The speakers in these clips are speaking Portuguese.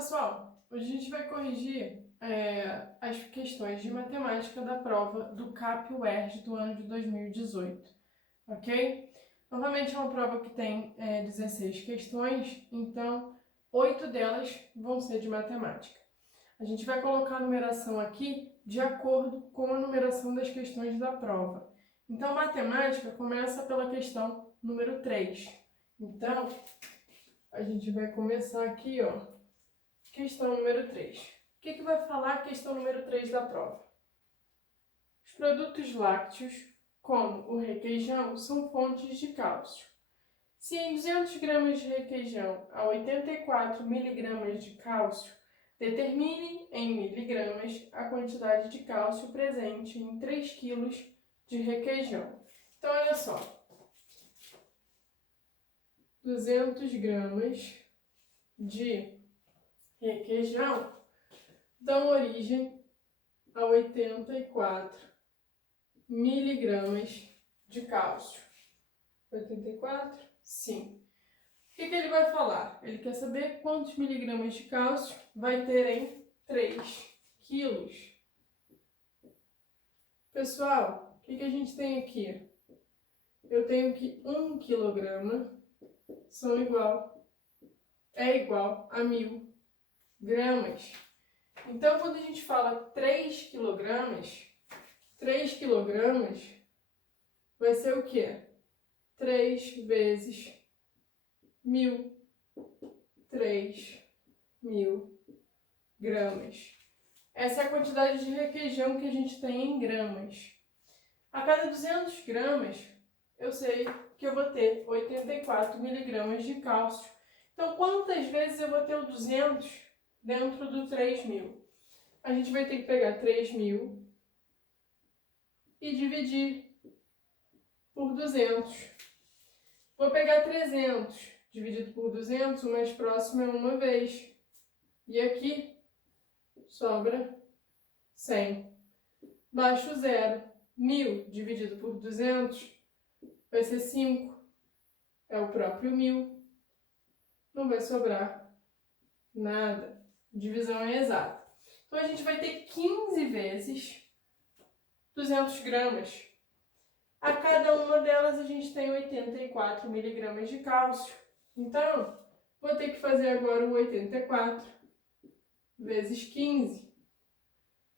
pessoal, hoje a gente vai corrigir as questões de matemática da prova do CAP UERJ do ano de 2018, ok? Novamente é uma prova que tem 16 questões, então 8 delas vão ser de matemática. A gente vai colocar a numeração aqui de acordo com a numeração das questões da prova. Então, matemática começa pela questão número 3. Então, a gente vai começar aqui, ó. Questão número 3. O que vai falar a questão número 3 da prova? Os produtos lácteos, como o requeijão, são fontes de cálcio. Se em 200 gramas de requeijão há 84 miligramas de cálcio, determine em miligramas a quantidade de cálcio presente em 3 quilos de requeijão. Então, olha só. 200 gramas de requeijão dão origem a 84 miligramas de cálcio. 84? Sim. O que ele vai falar? Ele quer saber quantos miligramas de cálcio vai ter em 3 quilos. Pessoal, o que a gente tem aqui? Eu tenho que 1 quilograma é igual a 1000 gramas. Então, quando a gente fala 3 quilogramas vai ser o quê? 3 vezes 1000. 3.000 gramas. Essa é a quantidade de requeijão que a gente tem em gramas. A cada 200 gramas, eu sei que eu vou ter 84 miligramas de cálcio. Então, quantas vezes eu vou ter o 200 dentro do 3.000? A gente vai ter que pegar 3.000 e dividir por 200. Vou pegar 300 dividido por 200, o mais próximo é uma vez. E aqui sobra 100. Baixo zero. 1000 dividido por 200 vai ser 5. É o próprio 1000. Não vai sobrar nada. Divisão é exata. Então, a gente vai ter 15 vezes 200 gramas. A cada uma delas, a gente tem 84 miligramas de cálcio. Então, vou ter que fazer agora o 84 vezes 15.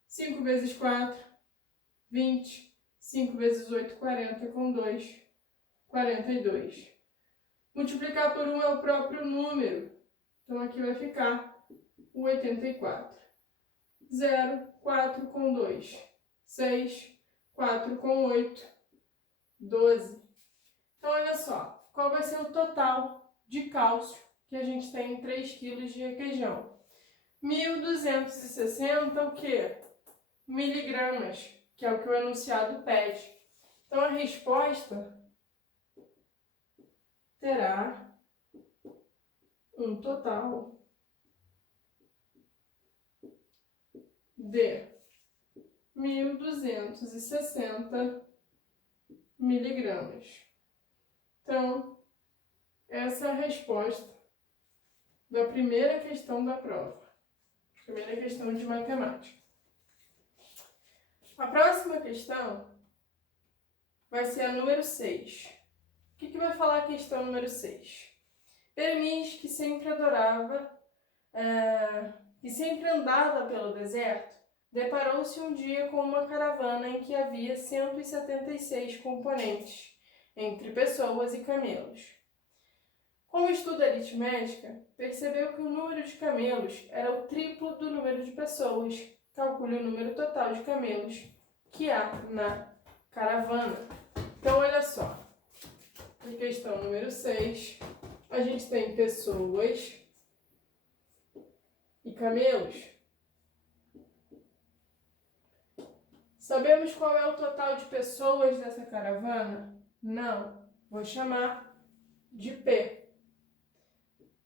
5 vezes 4, 20. 5 vezes 8, 40. Com 2, 42. Multiplicar por 1 é o próprio número. Então, aqui vai ficar o 84. 0, 4 com 2, 6, 4 com 8, 12. Então, olha só, qual vai ser o total de cálcio que a gente tem em 3 kg de requeijão? 1.260 o quê? Miligramas, que é o que o enunciado pede. Então, a resposta terá um total de 1.260 miligramas. Então, essa é a resposta da primeira questão da prova. Primeira questão de matemática. A próxima questão vai ser a número 6. O que vai falar a questão número 6? Hermes, que sempre andava pelo deserto, deparou-se um dia com uma caravana em que havia 176 componentes, entre pessoas e camelos. Como estuda aritmética, percebeu que o número de camelos era o triplo do número de pessoas. Calcule o número total de camelos que há na caravana. Então, olha só. Na questão número 6, a gente tem pessoas e camelos. Sabemos qual é o total de pessoas dessa caravana? Não. Vou chamar de P.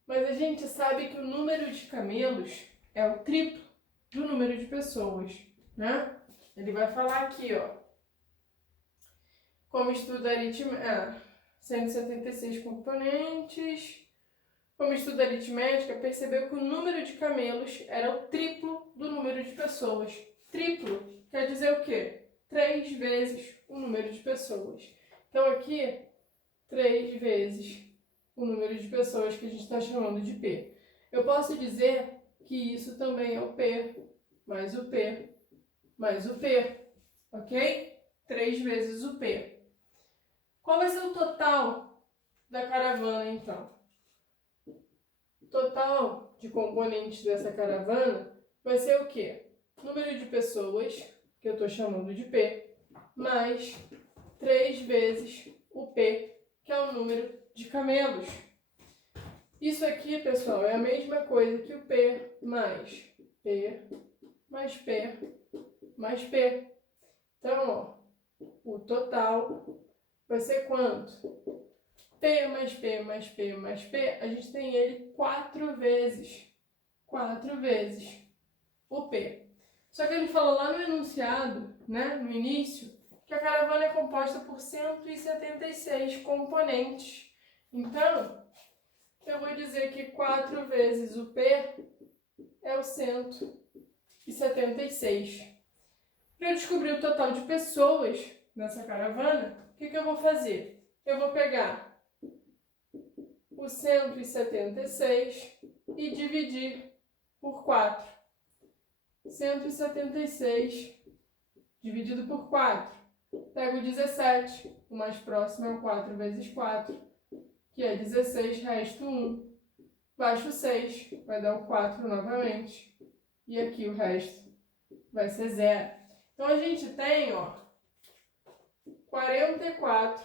Mas a gente sabe que o número de camelos é o triplo do número de pessoas, né? Ele vai falar aqui, ó. Como estuda aritmética, 176 componentes, como estuda aritmética, percebeu que o número de camelos era o triplo do número de pessoas. Triplo quer dizer o quê? 3 vezes o número de pessoas. Então aqui, 3 vezes o número de pessoas que a gente está chamando de P. Eu posso dizer que isso também é o P, mais o P, mais o P, ok? 3 vezes o P. Qual vai ser o total da caravana, então? O total de componentes dessa caravana vai ser o quê? Número de pessoas, que eu estou chamando de P, mais 3 vezes o P, que é o número de camelos. Isso aqui, pessoal, é a mesma coisa que o P mais P mais P mais P. Então, ó, o total vai ser quanto? P mais P mais P mais P, a gente tem ele 4 vezes. 4 vezes o P. Só que ele falou lá no enunciado, né, no início, que a caravana é composta por 176 componentes. Então, eu vou dizer que 4 vezes o P é o 176. Para eu descobrir o total de pessoas nessa caravana, o que eu vou fazer? Eu vou pegar o 176 e dividir por 4. 176 dividido por 4. Pego 17, o mais próximo é o 4 vezes 4, que é 16, resto 1. Baixo 6, vai dar o 4 novamente. E aqui o resto vai ser 0. Então a gente tem, ó, 44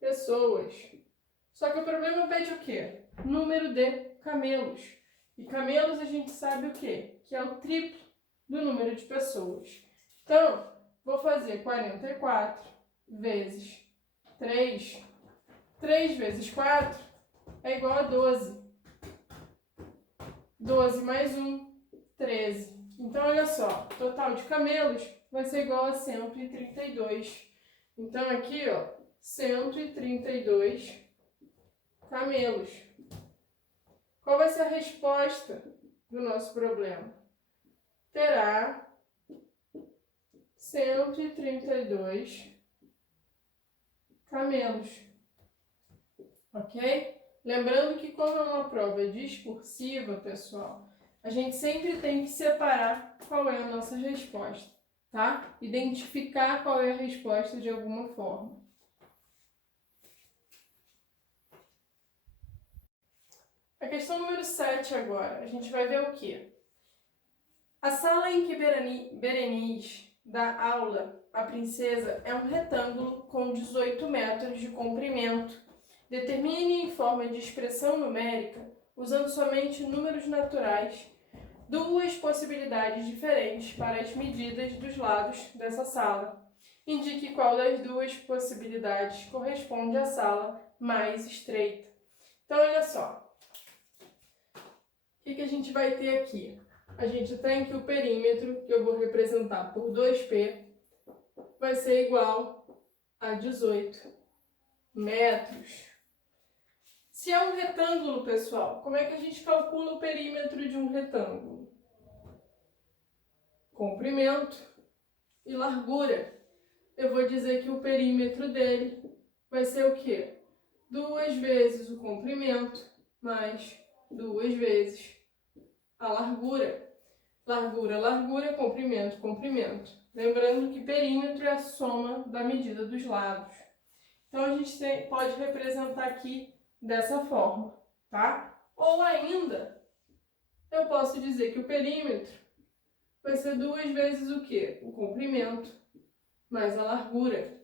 pessoas. Só que o problema pede o quê? Número de camelos. E camelos a gente sabe o quê? Que é o triplo do número de pessoas. Então, vou fazer 44 vezes 3. 3 vezes 4 é igual a 12. 12 mais 1, 13. Então, olha só, o total de camelos vai ser igual a 132. Então, aqui, ó, 132 camelos. Qual vai ser a resposta do nosso problema? Terá 132 camelos. Ok? Lembrando que como é uma prova discursiva, pessoal, a gente sempre tem que separar qual é a nossa resposta, tá? Identificar qual é a resposta de alguma forma. A questão número 7 agora, a gente vai ver o quê? A sala em que Berenice dá aula, a princesa, é um retângulo com 18 metros de comprimento. Determine em forma de expressão numérica, usando somente números naturais, duas possibilidades diferentes para as medidas dos lados dessa sala. Indique qual das duas possibilidades corresponde à sala mais estreita. Então, olha só. O que a gente vai ter aqui? A gente tem que o perímetro, que eu vou representar por 2P, vai ser igual a 18 metros. Se é um retângulo, pessoal, como é que a gente calcula o perímetro de um retângulo? Comprimento e largura. Eu vou dizer que o perímetro dele vai ser o quê? 2 vezes o comprimento mais 2 vezes a largura. Largura, largura, comprimento, comprimento. Lembrando que perímetro é a soma da medida dos lados. Então, a gente pode representar aqui dessa forma, tá? Ou ainda, eu posso dizer que o perímetro vai ser 2 vezes o quê? O comprimento mais a largura.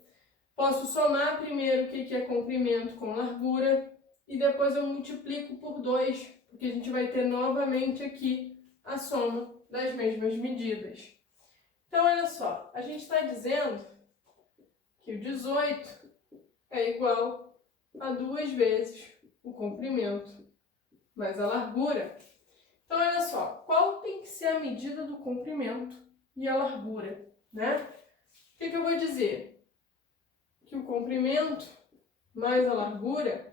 Posso somar primeiro o que é comprimento com largura e depois eu multiplico por 2, porque a gente vai ter novamente aqui a soma das mesmas medidas. Então, olha só, a gente está dizendo que o 18 é igual a 2 vezes o comprimento mais a largura. Então, olha só, qual tem que ser a medida do comprimento e a largura, né? O que eu vou dizer? Que o comprimento mais a largura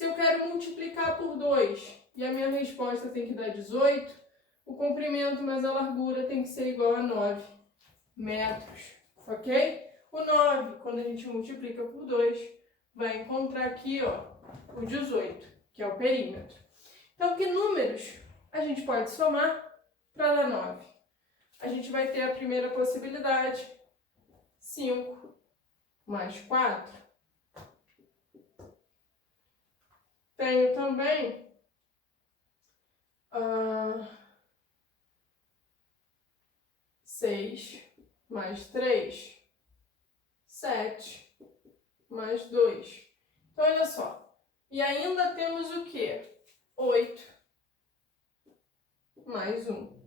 Se eu quero multiplicar por 2 e a minha resposta tem que dar 18, o comprimento mais a largura tem que ser igual a 9 metros, ok? O 9, quando a gente multiplica por 2, vai encontrar aqui, ó, o 18, que é o perímetro. Então, que números a gente pode somar para dar 9? A gente vai ter a primeira possibilidade, 5 mais 4. Tenho também 6 mais 3, 7 mais 2. Então, olha só. E ainda temos o quê? 8 mais 1.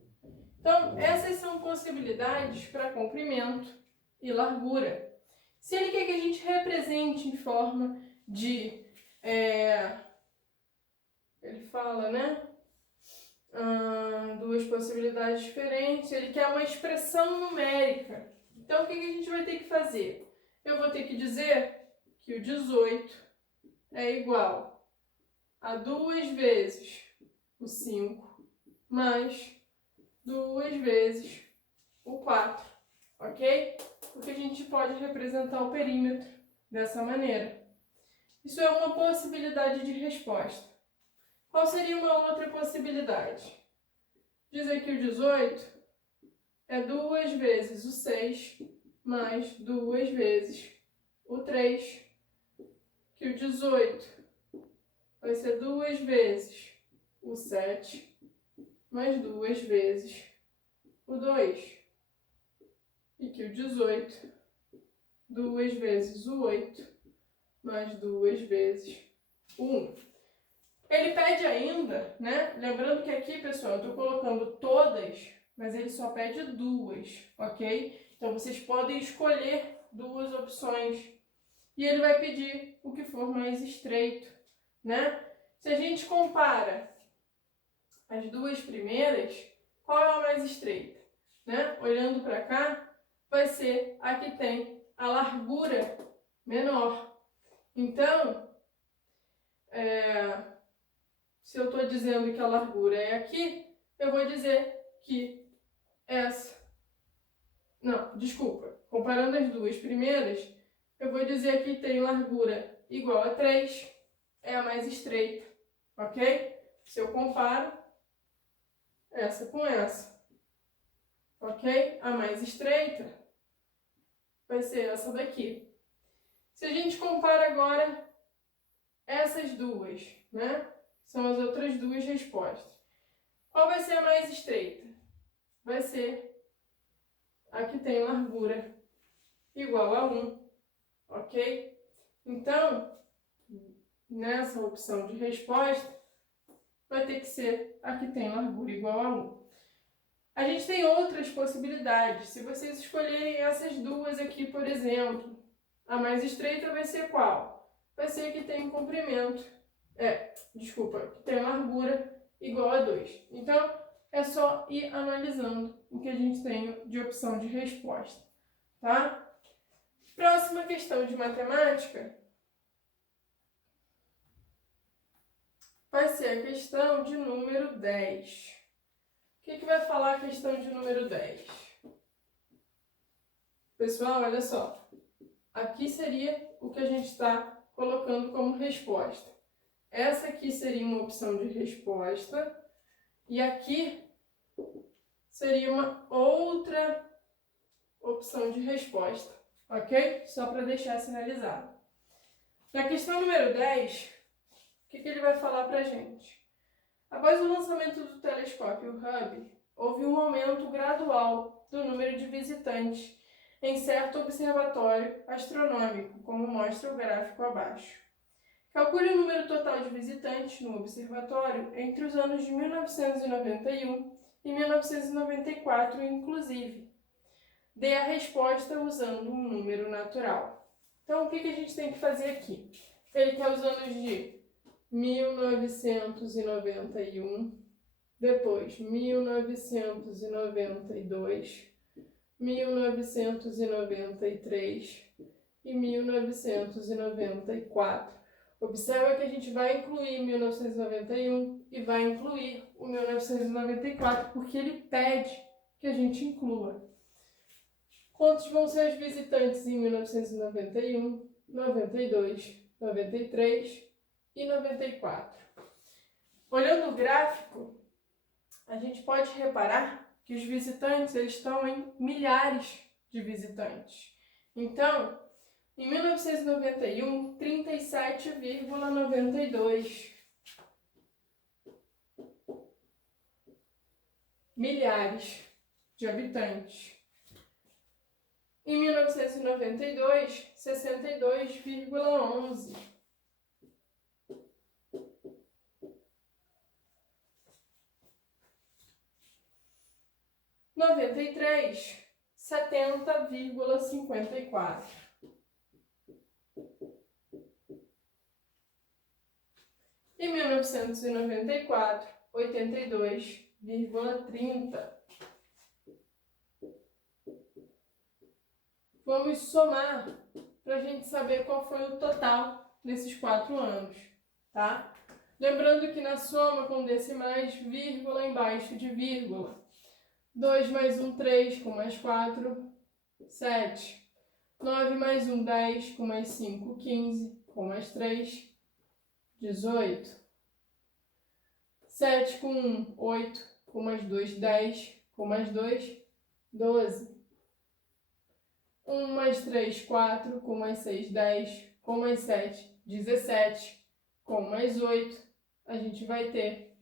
Então, essas são possibilidades para comprimento e largura. Se ele quer que a gente represente em forma de... ele fala, né? Duas possibilidades diferentes. Ele quer uma expressão numérica. Então, o que a gente vai ter que fazer? Eu vou ter que dizer que o 18 é igual a 2 vezes o 5 mais 2 vezes o 4, ok? Porque a gente pode representar o perímetro dessa maneira. Isso é uma possibilidade de resposta. Qual seria uma outra possibilidade? Dizer que o 18 é 2 vezes o 6 mais 2 vezes o 3, que o 18 vai ser 2 vezes o 7 mais 2 vezes o 2, e que o 18, 2 vezes o 8 mais 2 vezes o 1. Ele pede ainda, né? Lembrando que aqui, pessoal, eu estou colocando todas, mas ele só pede 2, ok? Então, vocês podem escolher 2 opções. E ele vai pedir o que for mais estreito, né? Se a gente compara as duas primeiras, qual é a mais estreita? Né? Olhando para cá, vai ser a que tem a largura menor. Então, se eu estou dizendo que a largura é aqui, eu vou dizer que essa... Não, desculpa. Comparando as duas primeiras, eu vou dizer que tem largura igual a 3, é a mais estreita, ok? Se eu comparo essa com essa, ok? A mais estreita vai ser essa daqui. Se a gente compara agora essas duas, né? São as outras duas respostas. Qual vai ser a mais estreita? Vai ser a que tem largura igual a 1, ok? Então, nessa opção de resposta, vai ter que ser a que tem largura igual a 1. A gente tem outras possibilidades. Se vocês escolherem essas duas aqui, por exemplo, a mais estreita vai ser qual? Vai ser a que tem comprimento. Que tem largura igual a 2. Então, é só ir analisando o que a gente tem de opção de resposta, tá? Próxima questão de matemática vai ser a questão de número 10. O que vai falar a questão de número 10? Pessoal, olha só. Aqui seria o que a gente está colocando como resposta. Essa aqui seria uma opção de resposta. E aqui seria uma outra opção de resposta. Ok? Só para deixar sinalizado. Na questão número 10, o que ele vai falar para a gente? Após o lançamento do telescópio Hubble, houve um aumento gradual do número de visitantes em certo observatório astronômico, como mostra o gráfico abaixo. Calcule o número total de visitantes no observatório entre os anos de 1991 e 1994, inclusive. Dê a resposta usando um número natural. Então, o que a gente tem que fazer aqui? Ele quer os anos de 1991, depois 1992, 1993 e 1994. Observa que a gente vai incluir 1991 e vai incluir o 1994, porque ele pede que a gente inclua. Quantos vão ser os visitantes em 1991, 92, 93 e 94? Olhando o gráfico, a gente pode reparar que os visitantes eles estão em milhares de visitantes. Então, em 1991, 37,92 milhares de habitantes. Em 1992, 62,11. Em 93, 70,54. Em 1994, 82,30. Vamos somar para a gente saber qual foi o total nesses 4 anos, tá? Lembrando que na soma com decimais, vírgula embaixo de vírgula. 2 mais 1, 3, com mais 4, 7. 9 mais 1, 10, com mais 5, 15, com mais 3, 18. 7 com 1, 8, com mais 2, 10, com mais 2, 12. 1 mais 3, 4, com mais 6, 10, com mais 7, 17, com mais 8, a gente vai ter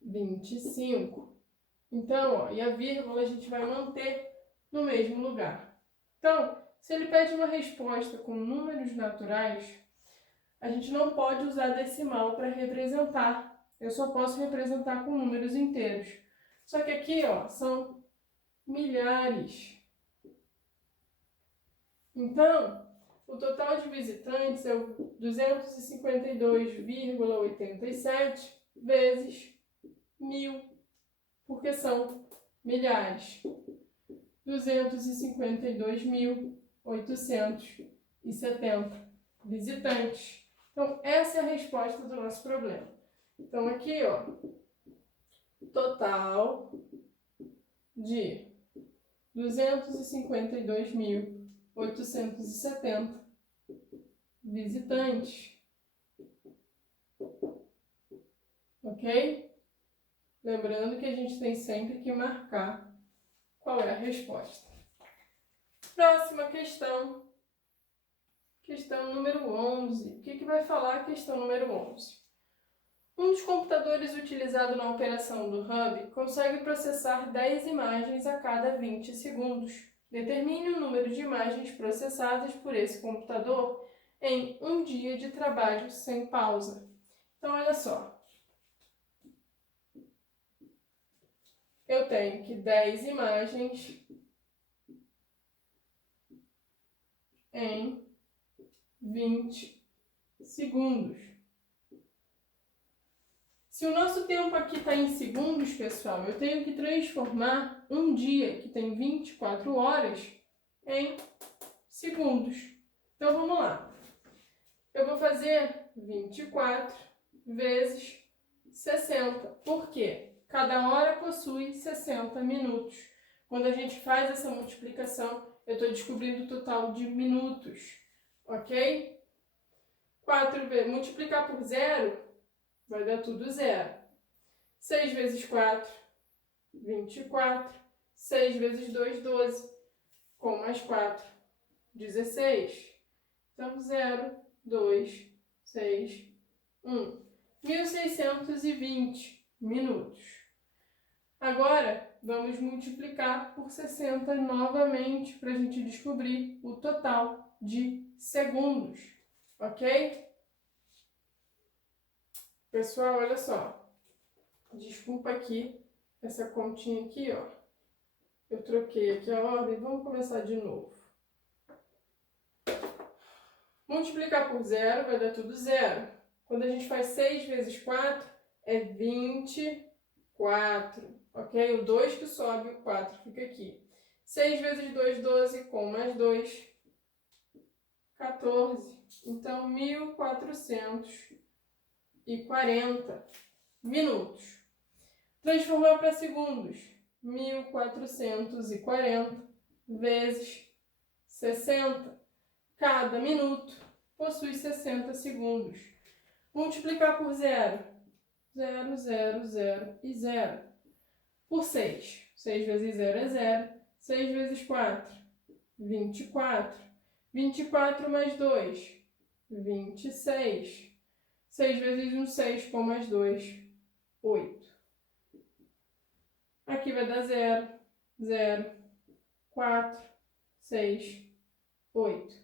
25. Então, ó, e a vírgula a gente vai manter no mesmo lugar. Então, se ele pede uma resposta com números naturais, a gente não pode usar decimal para representar. Eu só posso representar com números inteiros. Só que aqui, ó, são milhares. Então, o total de visitantes é o 252,87 vezes 1000, porque são milhares. 252.870 visitantes. Então, essa é a resposta do nosso problema. Então, aqui, ó, total de 252.870 visitantes. Ok? Lembrando que a gente tem sempre que marcar qual é a resposta. Próxima questão. Questão número 11. O que vai falar a questão número 11? Um dos computadores utilizado na operação do Hub consegue processar 10 imagens a cada 20 segundos. Determine o número de imagens processadas por esse computador em um dia de trabalho sem pausa. Então, olha só. Eu tenho que 10 imagens em 20 segundos. Se o nosso tempo aqui está em segundos, pessoal, eu tenho que transformar um dia que tem 24 horas em segundos. Então, vamos lá. Eu vou fazer 24 vezes 60. Por quê? Cada hora possui 60 minutos. Quando a gente faz essa multiplicação, eu estou descobrindo o total de minutos. Ok? 4 vezes, multiplicar por 0, vai dar tudo 0. 6 vezes 4, 24. 6 vezes 2, 12. Com mais 4, 16. Então, 0, 2, 6, 1. 1620 minutos. Agora, vamos multiplicar por 60 novamente para a gente descobrir o total de segundos. Ok? Pessoal, olha só. Desculpa aqui, essa continha aqui, ó. Eu troquei aqui a ordem, vamos começar de novo. Multiplicar por 0 vai dar tudo 0. Quando a gente faz 6 vezes 4, é 24. Ok? O 2 que sobe, o 4 fica aqui. 6 vezes 2, 12, com mais 2, 14. Então, 1440 minutos. Transformar para segundos. 1440 vezes 60. Cada minuto possui 60 segundos. Multiplicar por 0. 0, 0, 0 e 0. Por 6. 6 vezes 0 é 0. 6 vezes 4. 24. 24 mais 2. 26. 6 vezes 1, 6. Com mais 2, 8. Aqui vai dar 0, 0, 4, 6, 8.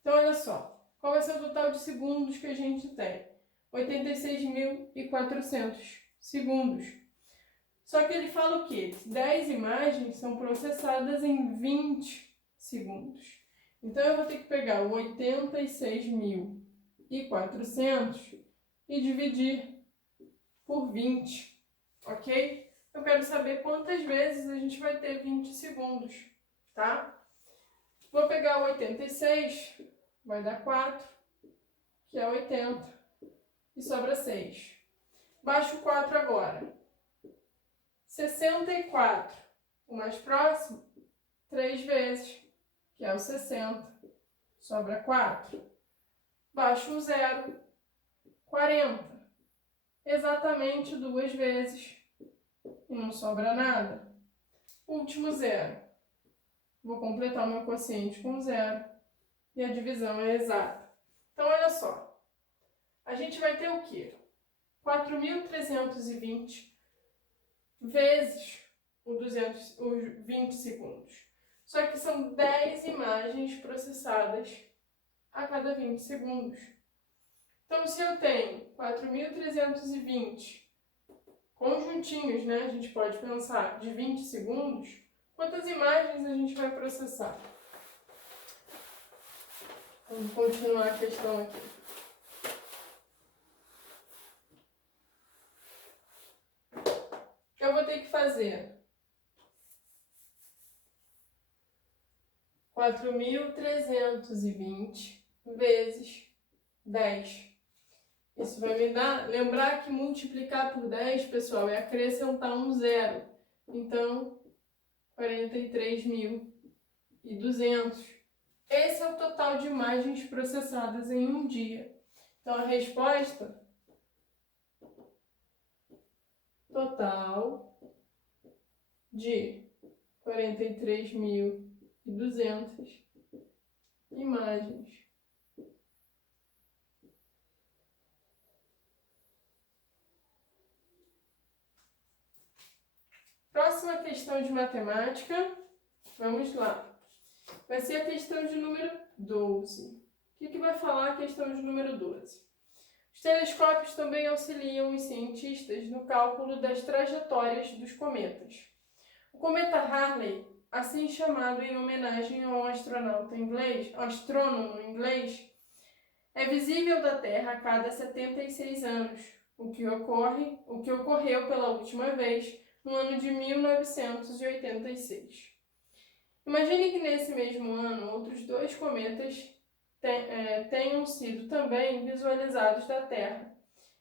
Então, olha só. Qual vai ser o total de segundos que a gente tem? 86.400 segundos. Só que ele fala o quê? 10 imagens são processadas em 20 segundos. Então, eu vou ter que pegar o 86.400 e dividir por 20, ok? Eu quero saber quantas vezes a gente vai ter 20 segundos, tá? Vou pegar o 86, vai dar 4, que é 80, e sobra 6. Baixo o 4 agora. 64, o mais próximo, 3 vezes, que é o 60, sobra 4. Baixo o 0, 40, exatamente 2 vezes, e não sobra nada. Último 0. Vou completar o meu quociente com 0, e a divisão é exata. Então, olha só. A gente vai ter o quê? 4.320 vezes os 20 segundos. Só que são 10 imagens processadas a cada 20 segundos. Então, se eu tenho 4.320 conjuntinhos, né, a gente pode pensar, de 20 segundos, quantas imagens a gente vai processar? Vamos continuar a questão aqui. Eu vou ter que fazer 4.320 vezes 10. Isso vai me dar... Lembrar que multiplicar por 10, pessoal, é acrescentar um 0. Então, 43.200. Esse é o total de imagens processadas em um dia. Então, a resposta... total de 43.200 imagens. Próxima questão de matemática, vamos lá. Vai ser a questão de número 12. O que vai falar a questão de número 12? Os telescópios também auxiliam os cientistas no cálculo das trajetórias dos cometas. O cometa Halley, assim chamado em homenagem ao astrônomo inglês, é visível da Terra a cada 76 anos, o que ocorreu pela última vez no ano de 1986. Imagine que nesse mesmo ano outros 2 cometas tenham sido também visualizados da Terra,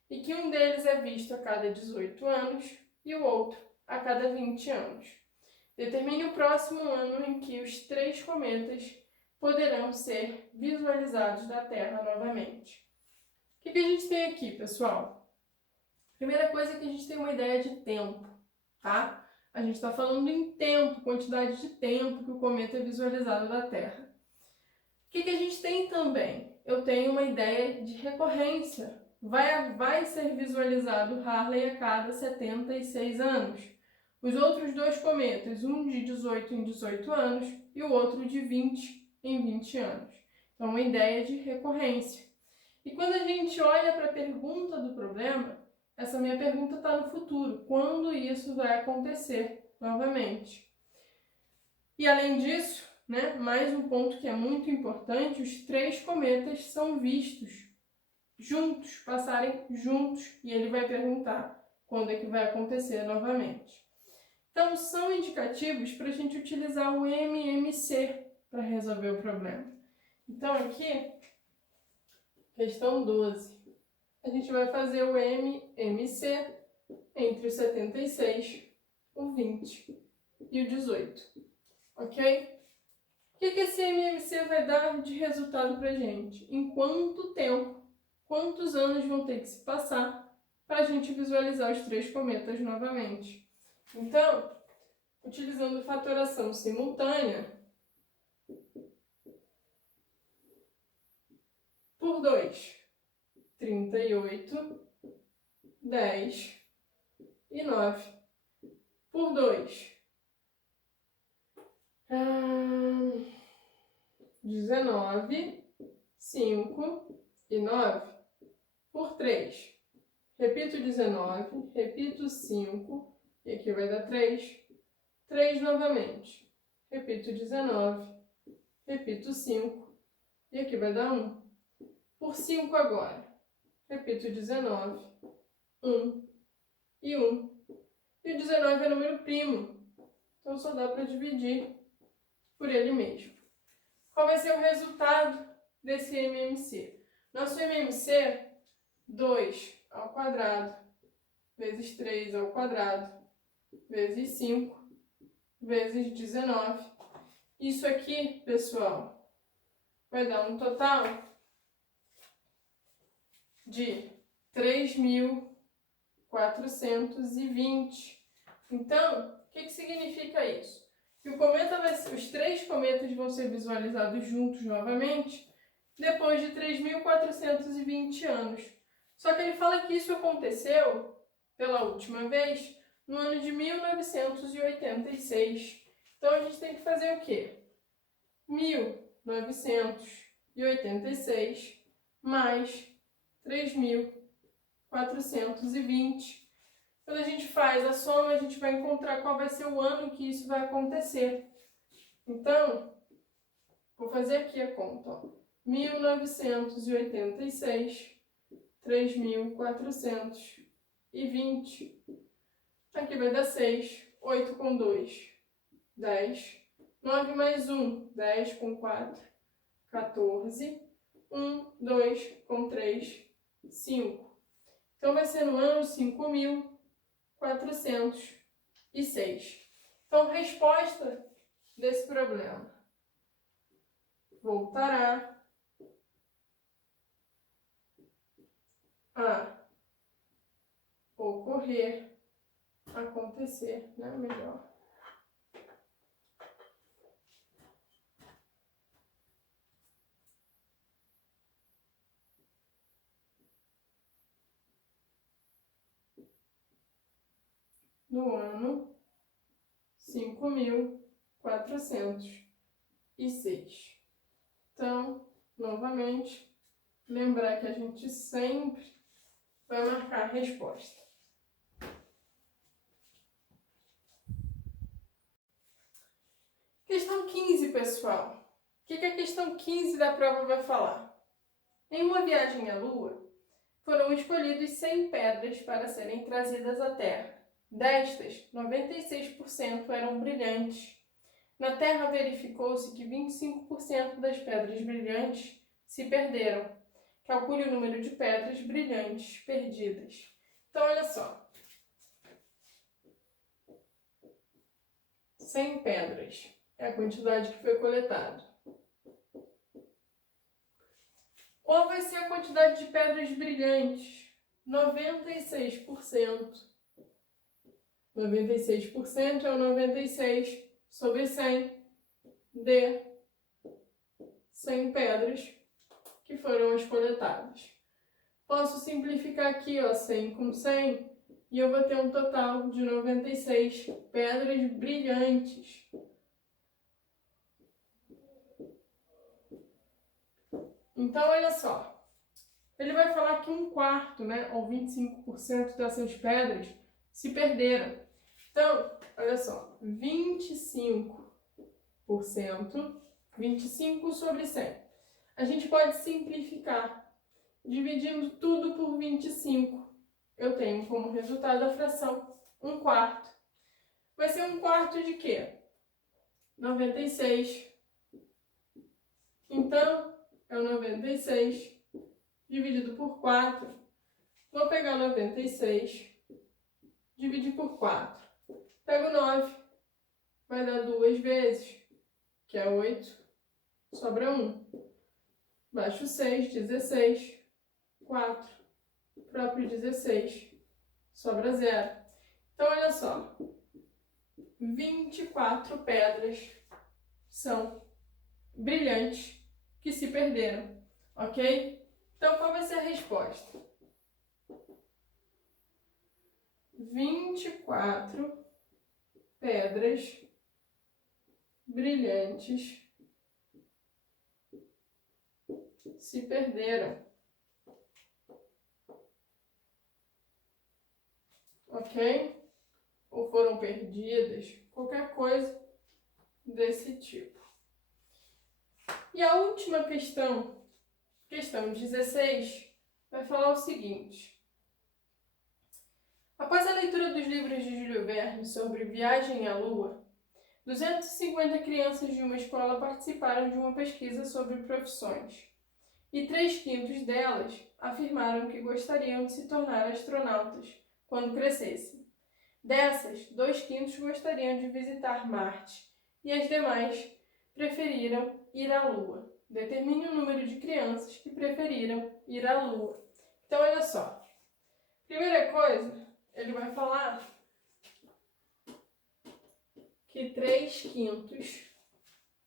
e que um deles é visto a cada 18 anos e o outro a cada 20 anos. Determine o próximo ano em que os 3 cometas poderão ser visualizados da Terra novamente. O que a gente tem aqui, pessoal? Primeira coisa é que a gente tem uma ideia de tempo, tá? A gente está falando em tempo, quantidade de tempo que o cometa é visualizado da Terra. O que a gente tem também? Eu tenho uma ideia de recorrência. Vai ser visualizado Halley a cada 76 anos. Os outros 2 cometas, um de 18 em 18 anos e o outro de 20 em 20 anos. Então, uma ideia de recorrência. E quando a gente olha para a pergunta do problema, essa minha pergunta está no futuro. Quando isso vai acontecer novamente? E além disso, né, mais um ponto que é muito importante, os 3 cometas são vistos juntos, passarem juntos, e ele vai perguntar quando é que vai acontecer novamente. Então, são indicativos para a gente utilizar o MMC para resolver o problema. Então, aqui, Questão 12. A gente vai fazer o MMC entre o 76, o 20 e o 18. Ok? O que esse MMC vai dar de resultado para a gente? Em quanto tempo, quantos anos vão ter que se passar para a gente visualizar os 3 cometas novamente? Então, utilizando fatoração simultânea, por 2, 38, 10 e 9. Por 2, 19, 5 e 9. Por 3, repito 19, repito 5, e aqui vai dar 3. 3 novamente, repito 19, repito 5, e aqui vai dar 1. Por 5 agora, repito 19, 1 e 1. E o 19 é número primo, então só dá para dividir por ele mesmo. Qual vai ser o resultado desse MMC? Nosso MMC, 2 ao quadrado, vezes 3 ao quadrado, vezes 5, vezes 19. Isso aqui, pessoal, vai dar um total de 3.420. Então, o que significa isso? Que o cometa os 3 cometas vão ser visualizados juntos novamente depois de 3.420 anos. Só que ele fala que isso aconteceu pela última vez no ano de 1986. Então, a gente tem que fazer o quê? 1986 mais 3.420. Quando a gente faz a soma, a gente vai encontrar qual vai ser o ano que isso vai acontecer. Então, vou fazer aqui a conta. Ó. 1986, 3.420. Aqui vai dar 6. 8 com 2, 10. 9 mais 1, 10 com 4, 14. 1, 2 com 3, 5. Então, vai ser no ano 5.406. Então, resposta desse problema: voltará a ocorrer, acontecer, né? Melhor. No ano 5.406. Então, novamente, lembrar que a gente sempre vai marcar a resposta. Questão 15, pessoal. O que a questão 15 da prova vai falar? Em uma viagem à Lua, foram escolhidas 100 pedras para serem trazidas à Terra. Destas, 96% eram brilhantes. Na Terra verificou-se que 25% das pedras brilhantes se perderam. Calcule o número de pedras brilhantes perdidas. Então, olha só. 100 pedras é a quantidade que foi coletada. Qual vai ser a quantidade de pedras brilhantes? 96%. 96% é o 96 sobre 100 de 100 pedras que foram as coletadas. Posso simplificar aqui, ó, 100 com 100, e eu vou ter um total de 96 pedras brilhantes. Então, olha só. Ele vai falar que 1/4, né, ou 25% dessas pedras se perderam. Então, olha só, 25%, 25 sobre 100. A gente pode simplificar, dividindo tudo por 25. Eu tenho como resultado a fração 1/4. Vai ser 1/4 de quê? 96. Então, é o 96 dividido por 4. Vou pegar 96, dividir por 4. Pego 9, vai dar 2 vezes, que é 8, sobra 1. Baixo 6, 16, 4, próprio 16, sobra 0. Então, olha só, 24 pedras são brilhantes que se perderam, ok? Então, qual vai ser a resposta? 24 pedras brilhantes se perderam, ok? Ou foram perdidas, qualquer coisa desse tipo. E a última questão, questão 16, vai falar o seguinte. Após a leitura dos livros de Júlio Verne sobre viagem à Lua, 250 crianças de uma escola participaram de uma pesquisa sobre profissões, e 3/5 delas afirmaram que gostariam de se tornar astronautas quando crescessem. Dessas, 2/5 gostariam de visitar Marte e as demais preferiram ir à Lua. Determine o número de crianças que preferiram ir à Lua. Então, olha só. Primeira coisa, ele vai falar que 3/5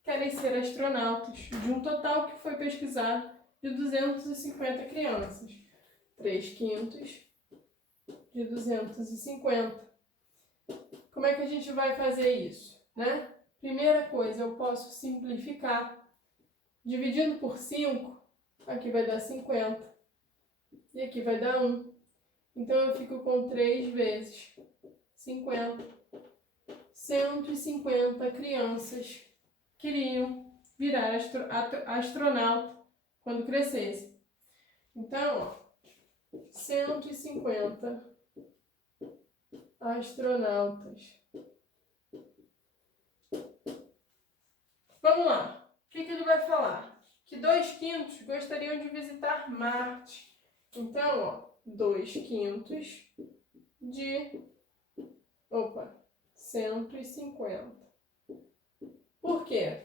querem ser astronautas, de um total que foi pesquisado de 250 crianças. 3/5 de 250. Como é que a gente vai fazer isso, né? Primeira coisa, eu posso simplificar. Dividindo por 5, aqui vai dar 50. E aqui vai dar 1. Então, eu fico com 3 vezes 50. 150 crianças queriam virar astronauta quando crescesse. Então, ó, 150 astronautas. Vamos lá. O que ele vai falar? Que 2/5 gostariam de visitar Marte. Então, ó, 2/5 de 150. Por quê?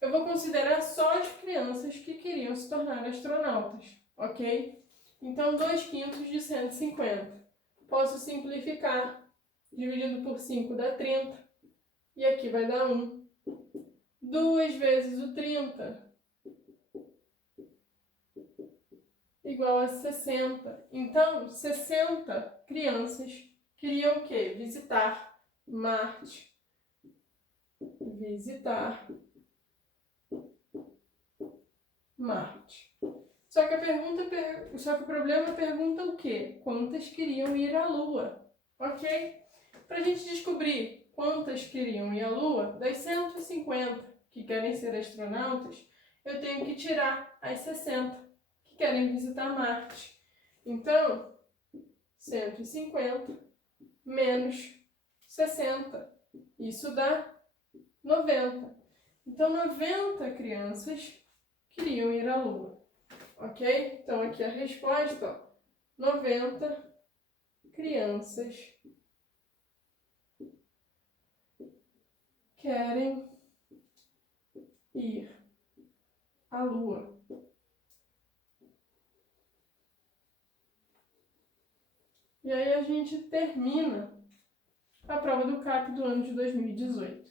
Eu vou considerar só as crianças que queriam se tornar astronautas, ok? Então, 2/5 de 150. Posso simplificar. Dividindo por 5 dá 30. E aqui vai dar 1. 2 vezes o 30 igual a 60. Então, 60 crianças queriam o quê? Visitar Marte. Visitar Marte. Só que o problema pergunta o quê? Quantas queriam ir à Lua, ok? Para a gente descobrir quantas queriam ir à Lua, das 150 que querem ser astronautas, eu tenho que tirar as 60 que querem visitar Marte. Então, 150 menos 60, isso dá 90. Então, 90 crianças queriam ir à Lua, ok? Então, aqui a resposta, ó, 90 crianças querem ir à Lua. E aí a gente termina a prova do CAP do ano de 2018.